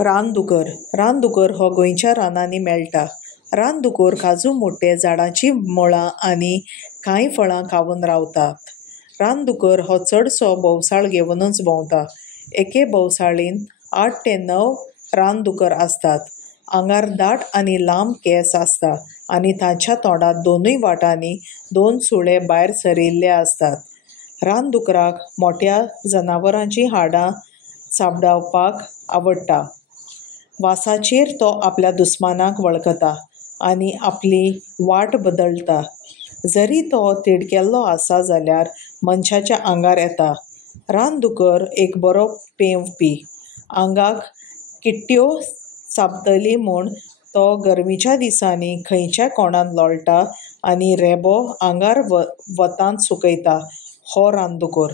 रानदुकर हो गोंयच्या रानांनी मेळटा. रानदुकर काजू मोट्टे झाडांची मुळां आनी कांय फळां खावन रावतात. रानदुकर हो चडसो भोवसाळ घेवनूच भोंवता. एके भोवसाळीन 8 ते 9 रानदुकर आसतात. आंगार दाट आनी लांब केंस आसता आनी तांच्या तोंडांत दोनूय वाटांनी 2 सुळे भायर सरिल्ले आसतात. रानदुकराक मोट्या जनावरांचीं हाडां चाबडावपाक आवडटा. वासाचेर तो आपल्या दुस्मानाक वळखता आनी आपली वाट बदलता. जरी तो तिडकेल्लो आसा जाल्यार मनशाच्या आंगार येता. रानदुकर एक बरो पेंवपी. आंगाक किट्ट्यो चाबतली म्हूण तो गरमेच्या दिसांनी खंयच्याय कोणांत लोळटा आनी रेबो आंगार वतांत सुकयता. हो रानदुकर.